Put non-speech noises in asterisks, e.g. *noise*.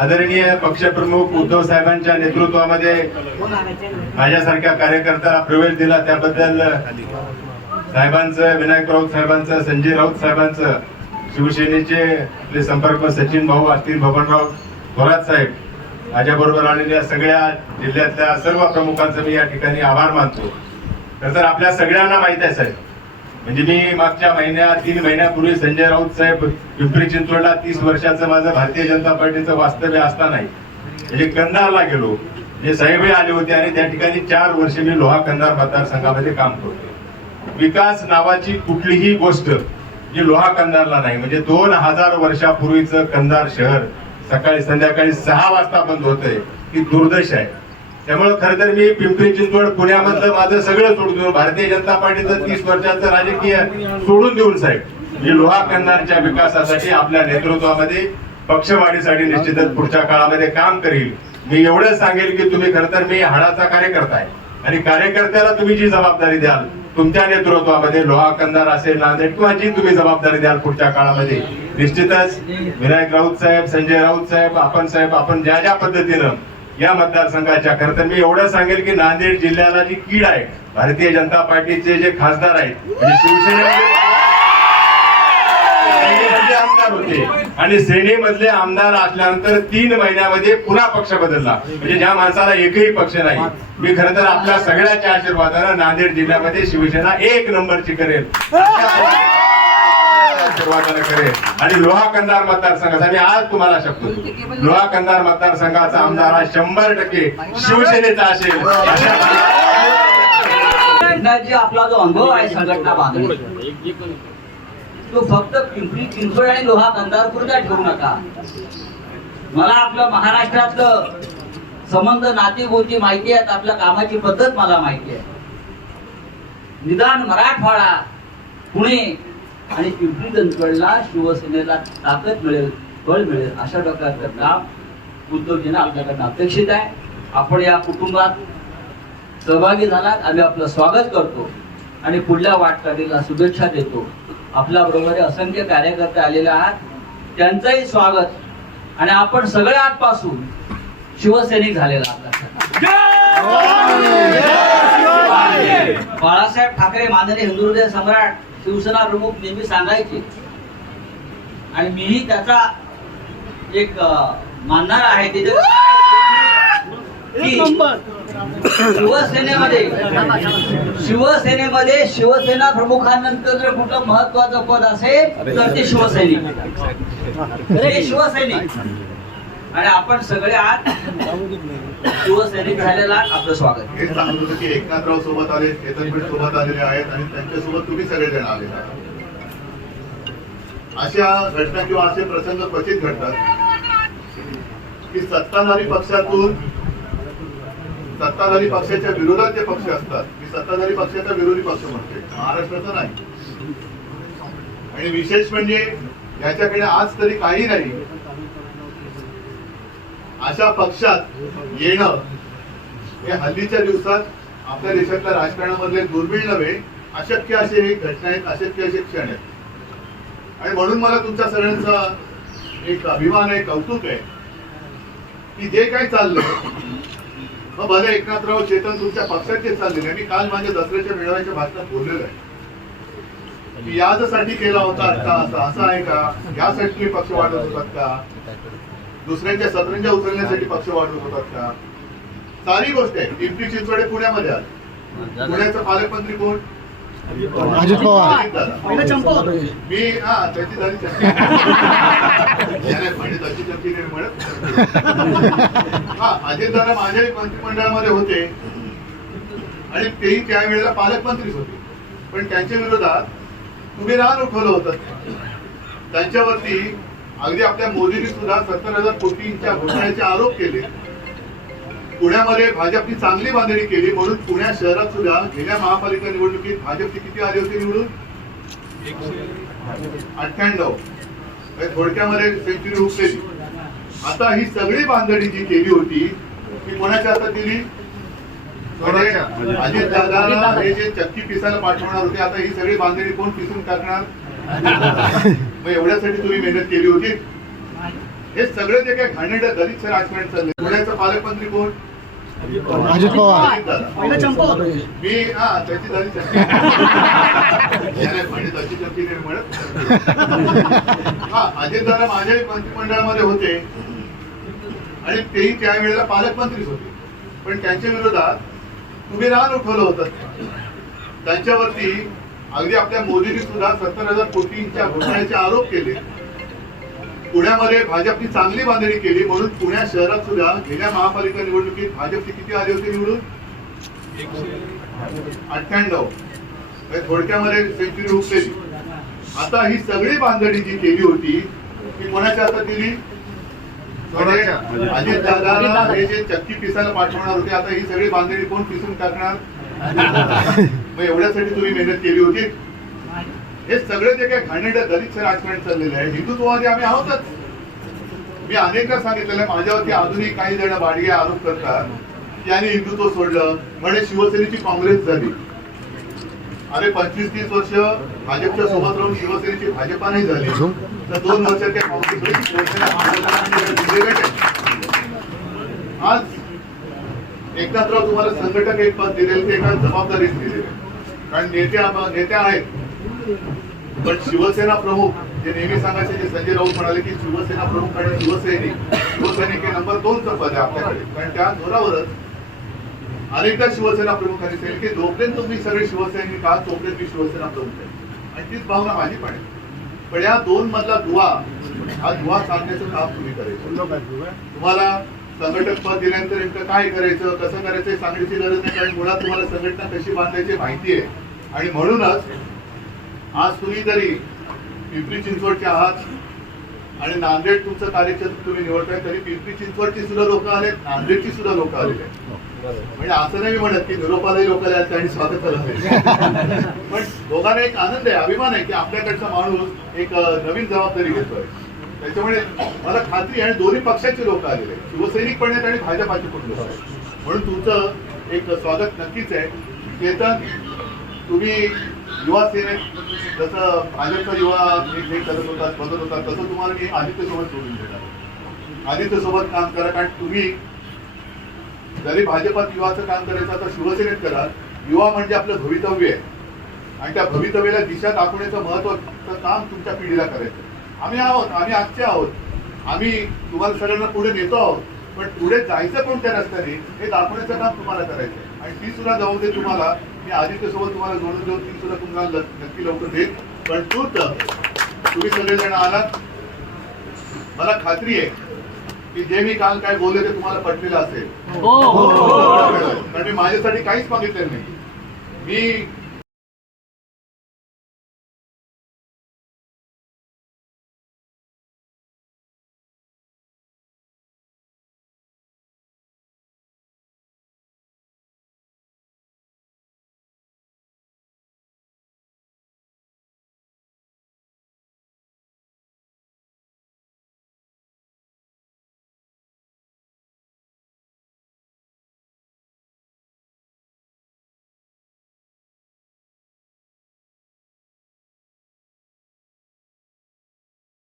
आदरणीय पक्षप्रमुख उद्धव साहेबांच्या नेतृत्वामध्ये माझ्यासारख्या कार्यकर्ता प्रवेश दिला. त्याबद्दल साहेबांचं विनायक राऊत साहेबांचं संजय राऊत साहेबांचं शिवसेनेचे आपले संपर्क सचिन भाऊ असतील बबनराव थोरात साहेब माझ्याबरोबर आलेल्या सगळ्या जिल्ह्यातल्या सर्व प्रमुखांचं मी या ठिकाणी आभार मानतो. तर आपल्या सगळ्यांना माहीत आहे साहेब. म्हणजे मी मागच्या महिन्यात तीन महिन्यापूर्वी संजय राऊत साहेब पिंपरी चिंचवडला तीस वर्षाचं माझं भारतीय जनता पार्टीचं वास्तव्य असतानाही म्हणजे कंधारला गेलो. म्हणजे साहेबही आले होते आणि त्या ठिकाणी चार वर्ष मी लोहा कंधार मतदारसंघामध्ये काम करतो. विकास नावाची कुठलीही गोष्ट जी लोहा कंधारला नाही. म्हणजे दोन हजार वर्षापूर्वीचं कंधार शहर सकाळी संध्याकाळी सहा वाजता बंद होतंय ही दुर्दश आहे. त्यामुळे खर तर मी पिंपरी चिंचवड पुण्यामधलं माझं सगळं सोडून देऊन भारतीय जनता पार्टीचं तीस वर्षाचं राजकीय सोडून देऊन साहेब. मी लोहा कन्नारच्या विकासासाठी आपल्या नेतृत्वामध्ये पक्षवाढीसाठी निश्चितच पुढच्या काळामध्ये काम करील मी एवढं सांगेल की तुम्ही खर तर मी हाडाचा कार्यकर्ता आहे. आणि कार्यकर्त्याला तुम्ही जी जबाबदारी द्याल तुमच्या नेतृत्वामध्ये लोहा कंदार असेल नांदेड किंवा जी तुम्ही जबाबदारी द्याल पुढच्या काळामध्ये निश्चितच विनायक राऊत साहेब संजय राऊत साहेब आपण साहेब आपण ज्या ज्या पद्धतीनं या मतदारसंघाच्या. खरं तर मी एवढं सांगेल की नांदेड जिल्ह्याला जी कीड आहे भारतीय जनता पार्टीचे जे खासदार आहेत म्हणजे शिवसेनेमध्ये आमदार होते आणि सेनेमधले आमदार असल्यानंतर तीन महिन्यामध्ये पुन्हा पक्ष बदलला. म्हणजे ज्या माणसाला एकही पक्ष नाही मी खरं तर आपल्या सगळ्याच्या आशीर्वादानं नांदेड जिल्ह्यामध्ये शिवसेना एक नंबरची करेल आशीर्वादानं करेल आणि लोहा कंधार मतदारसंघाचा मी आज तुम्हाला शकतो लोहा कंधार मतदारसंघाचा आमदार हा शंभर टक्के शिवसेनेचा असेल. आपला जो अनुभव आहे संघटना बांधणी तो फक्त पिंपरी चिंचवड आणि लोहा कंधारपूरचा ठेवू नका. मला आपलं महाराष्ट्रातलं संबंध नातेगोती माहिती आहेत आपल्या कामाची पद्धत मला माहिती आहे. निदान मराठवाडा पुणे आणि पिंपरी चिंचवडला शिवसेनेला ताकद मिळेल बळ मिळेल अशा प्रकारचं काम उद्धवजींना आपल्याकडनं अपेक्षित आहे. आपण या कुटुंबात सहभागी झालात आम्ही आपलं स्वागत करतो आणि पुढल्या वाटचालीला शुभेच्छा देतो. आपल्या बरोबर असंख्य कार्यकर्ते आलेले आहात. त्यांचंही स्वागत. आणि आपण सगळे आजपासून शिवसैनिक झालेला आहात. बाळासाहेब ठाकरे माननीय हिंदू हृदय सम्राट शिवसेना प्रमुख नेहमी सांगायचे. आणि मीही त्याचा एक मानणार आहे शिवसेनेमध्ये शिवसेनेमध्ये शिवसेना प्रमुखानंतर जर कुठलं महत्वाचं पद असेल तर ते शिवसैनिक. शिवसैनिक. आणि आपण सगळे आज शिवसैनिक झालेला आपलं स्वागत. हे सांगत होतं की एकनाथराव सोबत आले चेतन सोबत आलेले आहेत आणि त्यांच्यासोबत तुम्ही सगळेजण आले अशा घटना किंवा असे प्रसंग क्वचित घडतात की सत्ताधारी पक्षातून सत्ताधारी पक्षाच्या विरोधात जे पक्ष असतात. मी सत्ताधारी पक्षाचा विरोधी पक्ष म्हणते महाराष्ट्राचा नाही. आणि विशेष म्हणजे याच्याकडे आज तरी काही नाही. अशा पक्षात येणं हे हल्लीच्या दिवसात आपल्या देशातल्या राजकारणामधले दुर्मिळ नव्हे अशक्य असे हे घटना आहेत अशक्य असे क्षण आहेत. आणि म्हणून मला तुमच्या सगळ्यांचा एक अभिमान आहे कौतुक आहे की जे काही चाललंय मग भले एकनाथराव चेतन तुमच्या पक्षाचे चाललेले मी काल माझ्या दसऱ्याच्या मेळाव्याच्या भाषणात बोललेलो आहे. की केला होता का असा असा आहे का? यासाठी पक्ष वाढवत होतात का? दुसऱ्यांच्या सतरंजा उचलण्यासाठी पक्ष वाढवत होतात का? सारी गोष्ट आहे. पिंपरी चिंचवडे पुण्यामध्ये आले. पुण्याचा पालकमंत्री कोण? अजित पवार. मी हा त्याची झाली हा अजितदादा माझ्याही मंत्रिमंडळामध्ये होते. आणि तेही त्यावेळेला पालकमंत्रीच होते. पण त्यांच्या विरोधात तुम्ही रान उठवलं होतं. त्यांच्यावरती अगदी आपल्या मोदींनी सुद्धा सत्तर हजार कोटींच्या घोटाळ्याचे आरोप केले. पुण्यामध्ये भाजपनी चांगली बांधणी केली म्हणून पुण्यात शहरात सुद्धा गेल्या महापालिका निवडणुकीत भाजपचे किती आले होते निवडून? अठ्ठ्याण्णव. म्हणजे थोडक्यामध्ये सेंचुरी हुकलेली. आता ही सगळी बांधणी जी केली होती ती कोणाच्या हातात दिली? अजित दादा हे जे चक्की पिसायला पाठवणार होते आता ही सगळी बांधणी कोण पिसून टाकणार? *laughs* मग एवढ्यासाठी तुम्ही मेहनत केली होती? हे सगळे जे काही घाणेरडं दलितचं राजकारण चाललंय पुण्याचा पालकमंत्री कोण? अजित पवार. मी हा त्याची झाली *laughs* नाही म्हणत. हा अजित दादा माझ्याही मंत्रिमंडळामध्ये होते. आणि तेही त्यावेळेला पालकमंत्रीच होते. पण त्यांच्या विरोधात तुम्ही रान उठवलं होतं. त्यांच्यावरती अगदी आपल्या मोदींनी सुद्धा सत्तर हजार कोटींच्या घोटाळ्याचे आरोप केले. पुण्यामध्ये भाजपनी चांगली बांधणी केली म्हणून पुण्या शहरात सुद्धा गेल्या महापालिका निवडणुकीत भाजपचे किती आले होते निवडून? अठ्ठ्याण्णव. म्हणजे थोडक्यामध्ये सेंचुरी हुकलेली आता ही सगळी बांधणी जी केली होती ती कोणाच्या हातात दिली म्हणजे अजित दादाला हे जे चक्की पिसायला पाठवणार होते आता ही सगळी बांधणी कोण पिसून टाकणार? मग एवढ्यासाठी तुम्ही मेहनत केली होती? हे सगळं जे काही घाणेरडं दलितचं राजकारण चाललेलं आहे हिंदुत्ववादी आम्ही आहोतच. मी अनेकदा सांगितलेलं आहे माझ्यावरती अजूनही काही जण बाडगे आरोप करतात की यांनी हिंदुत्व सोडलं म्हणजे शिवसेनेची काँग्रेस झाली. अरे पंचवीस तीस वर्ष भाजपच्या सोबत राहून शिवसेनेची भाजपा नाही झाली. तर दोन वर्षात त्या काँग्रेस. आज एकनाथराव तुम्हाला संघटक एक पद दिलेलं ते एका जबाबदारीत दिलेलं. कारण नेत्या नेत्या आहेत. पण शिवसेना प्रमुख जे नेहमी सांगायचे जे संजय राऊत म्हणाले की शिवसेना प्रमुख आणि शिवसैनिक शिवसैनिक हे नंबर दोनचं पद आहे आपल्याकडे. कारण त्या जोरावरच अनेकदा शिवसेना प्रमुखांनी सांगितलं की जोपर्यंत तुम्ही सगळे शिवसैनिक आहात तोपर्यंत मी शिवसेना प्रमुख आहे. आणि तीच भावना माझी पण आहे. पण या दोन मधला दुवा हा दुवा सांगण्याचं काम तुम्ही करायचं. तुम्हाला संघटक पद दिल्यानंतर नेमकं काय करायचं कसं करायचं सांगण्याची गरज नाही कारण मुळात तुम्हाला संघटना कशी बांधायची माहिती आहे. आणि म्हणूनच आज तुम्ही जरी पिंपरी चिंचवडचे आहात आणि नांदेड तुमचं कार्यक्षेत्र तुम्ही निवडताय तरी पिंपरी चिंचवडची सुद्धा लोक आलेत नांदेडची सुद्धा लोक आलेली आहेत म्हणजे असं नाही म्हणत की निरोपालाही लोक आले आणि स्वागत झालं पण दोघांना एक आनंद आहे अभिमान आहे की आपल्याकडचा माणूस एक नवीन जबाबदारी घेतोय. त्याच्यामुळे मला खात्री आहे आणि दोन्ही पक्षाचे लोक आलेले आहेत. शिवसैनिक पण आहेत आणि भाजपाचे पण लोक आहेत. म्हणून तुमचं एक स्वागत नक्कीच आहे. चेतन तुम्ही युवा सेनेत जसं भाजपचा युवा हे करत होता बदल होता तसं तुम्हाला मी आदित्यसोबत जोडून देणार आदित्यसोबत काम करा कारण तुम्ही जरी भाजपात युवाचं काम करायचं आता शिवसेनेत करा. युवा म्हणजे आपलं भवितव्य आहे. आणि त्या भवितव्याला दिशा दाखवण्याचं महत्वाचं काम तुमच्या पिढीला करायचं आम्ही आहोत आम्ही आजचे आहोत. आम्ही तुम्हाला सगळ्यांना पुढे नेतो आहोत. पण पुढे जायचं कोणत्या रस्त्याने हे दाखवण्याचं काम तुम्हाला करायचं आणि ती सुद्धा जाऊ दे तुम्हाला मी आदित्य सोबत तुम्हाला जोडून देऊन ती सुद्धा तुम्हाला नक्की लवकर देईल पण तूर्त तुम्ही सगळेजण आलात. मला खात्री आहे की जे मी काल काय बोलले ते तुम्हाला पटलेलं असेल. कारण मी माझ्यासाठी काहीच मागितलेलं नाही. मी